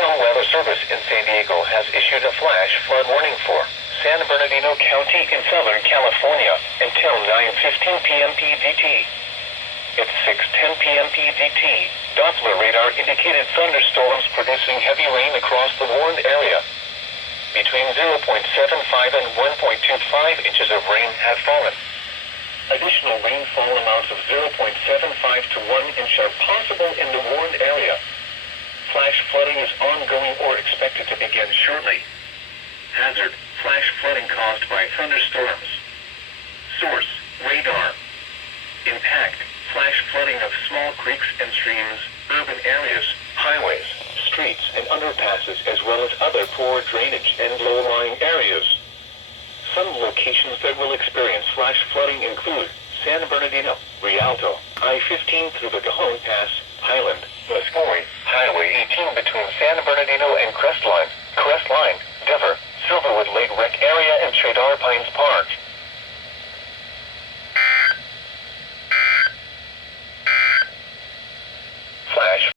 National Weather Service in San Diego has issued a flash flood warning for San Bernardino County in Southern California until 9:15 p.m. PDT. At 6:10 p.m. PDT, Doppler radar indicated thunderstorms producing heavy rain across the warned area. Between 0.75 and 1.25 inches of rain have fallen. Additional rainfall amounts of 0.75 to 1 inch are possible in the warned area. Flash flooding is ongoing or expected to begin shortly. Hazard: flash flooding caused by thunderstorms. Source: radar. Impact: flash flooding of small creeks and streams, urban areas, highways, streets and underpasses, as well as other poor drainage and low-lying areas. Some locations that will experience flash flooding include San Bernardino, Rialto, I-15 through the Cajon Pass, Highland, Muscoy, Highway 18 between San Bernardino and Crestline, Devore, Silverwood Lake Rec Area and Cedarpines Park.